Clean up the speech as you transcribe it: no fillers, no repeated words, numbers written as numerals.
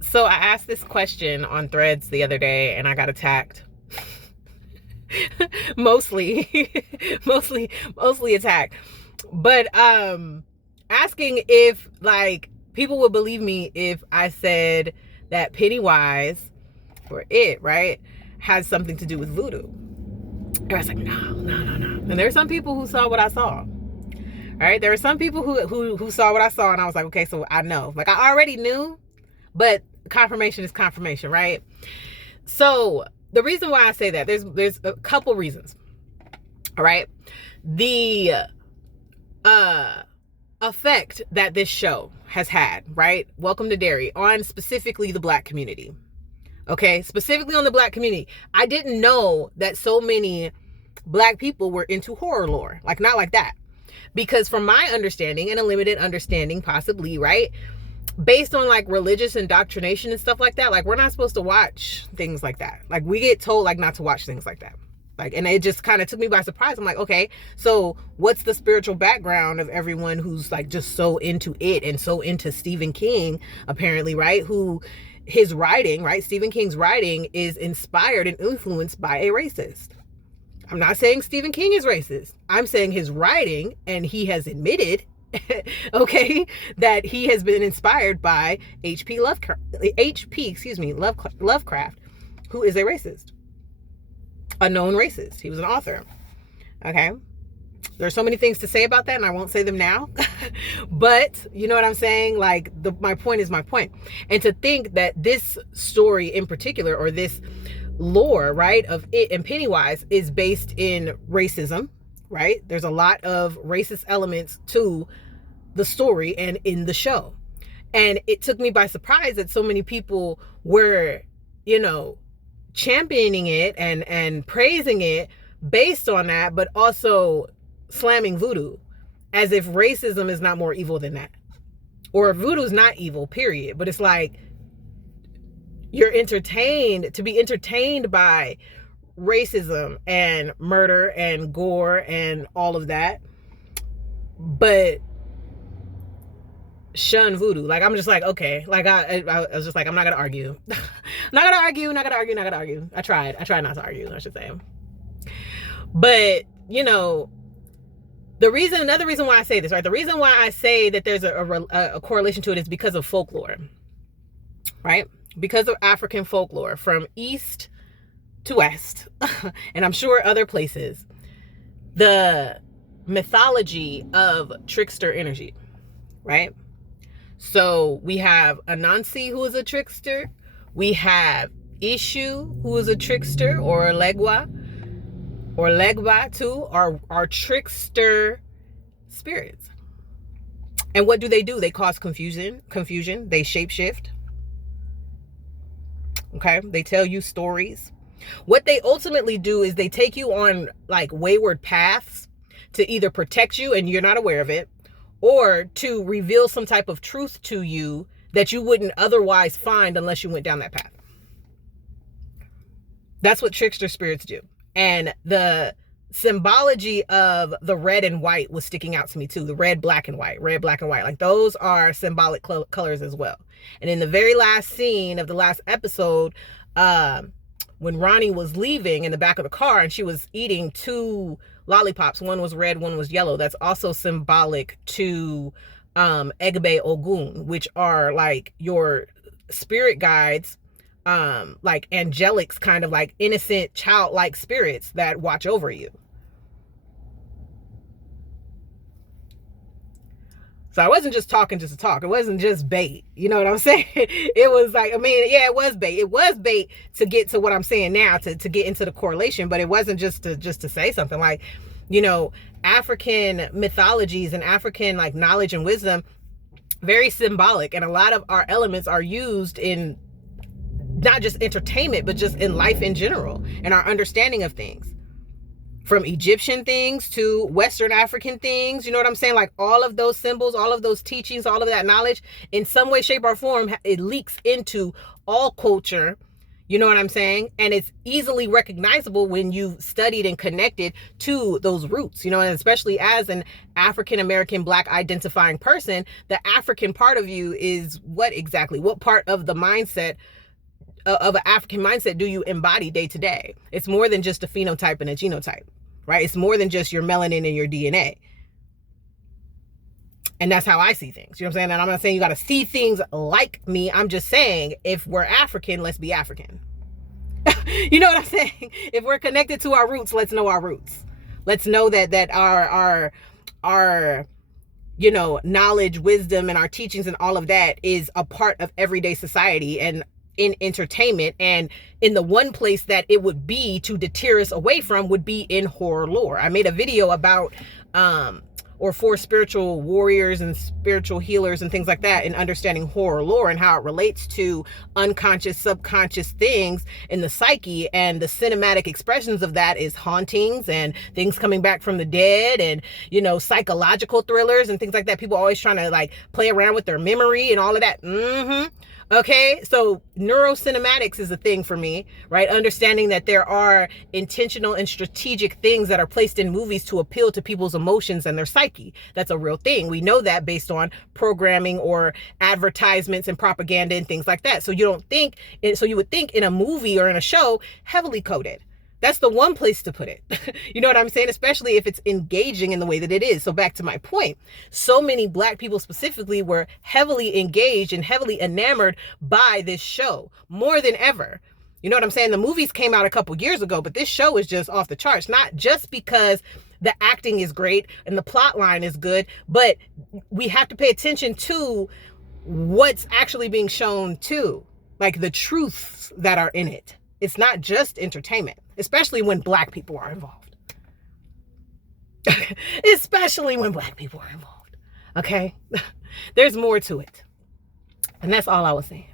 So I asked this question on Threads the other day and I got attacked. mostly, mostly attacked. But asking if like people would believe me if I said that Pennywise or it, right, has something to do with voodoo. And I was like, no, no, no, no. And there are some people who saw what I saw. All right, there were some people who saw what I saw, and I was like, okay, so I know. Like I already knew, but confirmation is confirmation, right? So the reason why I say that, there's a couple reasons. All right. The effect that this show has had, right? Welcome to Derry, on specifically the Black community. Okay, specifically on the Black community. I didn't know that so many Black people were into horror lore. Like, not like that. Because from my understanding, and a limited understanding possibly, right, based on like religious indoctrination and stuff like that, like we're not supposed to watch things like that. Like we get told like not to watch things like that. Like, and it just kind of took me by surprise. I'm like, okay, so what's the spiritual background of everyone who's like just so into it and so into Stephen King, apparently, right? Who his writing, right? Stephen King's writing is inspired and influenced by a racist. I'm not saying Stephen King is racist. I'm saying his writing, and he has admitted, okay, that he has been inspired by Lovecraft, Lovecraft, who is a racist, a known racist. He was an author. Okay. There's so many things to say about that, and I won't say them now. But you know what I'm saying? Like, my point is my point. And to think that this story in particular, or this lore, right, of it and Pennywise is based in racism, right? There's a lot of racist elements to the story and in the show. And it took me by surprise that so many people were, you know, championing it and praising it based on that, but also slamming voodoo as if racism is not more evil than that, or voodoo's not evil, period. But it's like, you're entertained to be entertained by racism and murder and gore and all of that, but shun voodoo. Like, I'm just like, okay, like I was just like, I'm not gonna argue. not gonna argue. I tried not to argue, I should say. But you know, another reason why I say this, right? The reason why I say that there's a correlation to it is because of folklore, right? Because of African folklore from east to west, and I'm sure other places, the mythology of trickster energy, right? So we have Anansi, who is a trickster. We have Ishu, who is a trickster, or Legba too, are trickster spirits. And what do? They cause confusion. They shapeshift. Okay, they tell you stories. What they ultimately do is they take you on like wayward paths to either protect you and you're not aware of it, or to reveal some type of truth to you that you wouldn't otherwise find unless you went down that path. That's what trickster spirits do. And the symbology of the red and white was sticking out to me too. The red, black, and white. Like, those are symbolic colors as well. And in the very last scene of the last episode, when Ronnie was leaving in the back of the car and she was eating two lollipops, one was red, one was yellow, that's also symbolic to Egbe Ogun, which are like your spirit guides, like angelics, kind of like innocent childlike spirits that watch over you. So I wasn't just talking just to talk. It wasn't just bait. You know what I'm saying? It was like, I mean, yeah, it was bait. It was bait to get to what I'm saying now, to get into the correlation, but it wasn't just to say something. Like, you know, African mythologies and African like knowledge and wisdom, very symbolic. And a lot of our elements are used in not just entertainment, but just in life in general and our understanding of things. From Egyptian things to Western African things, you know what I'm saying? Like, all of those symbols, all of those teachings, all of that knowledge, in some way, shape, or form, it leaks into all culture, You know what I'm saying? And it's easily recognizable when you've studied and connected to those roots, you know, and especially as an African American Black identifying person, the African part of you is what exactly? What part of the mindset of an African mindset do you embody day to day? It's more than just a phenotype and a genotype, right? It's more than just your melanin and your DNA. And that's how I see things. You know what I'm saying? And I'm not saying you got to see things like me. I'm just saying, if we're African, let's be African. You know what I'm saying? If we're connected to our roots, let's know our roots. Let's know that our you know, knowledge, wisdom, and our teachings and all of that is a part of everyday society and in entertainment. And in the one place that it would be to deter us away from would be in horror lore. I made a video about or for spiritual warriors and spiritual healers and things like that, and understanding horror lore and how it relates to unconscious, subconscious things in the psyche. And the cinematic expressions of that is hauntings and things coming back from the dead, and, you know, psychological thrillers and things like that. People always trying to like play around with their memory and all of that. Okay, so neurocinematics is a thing for me, right? Understanding that there are intentional and strategic things that are placed in movies to appeal to people's emotions and their psyche. That's a real thing. We know that based on programming or advertisements and propaganda and things like that. So you would think in a movie or in a show, heavily coded. That's the one place to put it. You know what I'm saying? Especially if it's engaging in the way that it is. So back to my point, so many Black people specifically were heavily engaged and heavily enamored by this show more than ever. You know what I'm saying? The movies came out a couple years ago, but this show is just off the charts, not just because the acting is great and the plot line is good, but we have to pay attention to what's actually being shown too, like the truths that are in it. It's not just entertainment, especially when Black people are involved. Especially when Black people are involved. Okay? There's more to it. And that's all I was saying.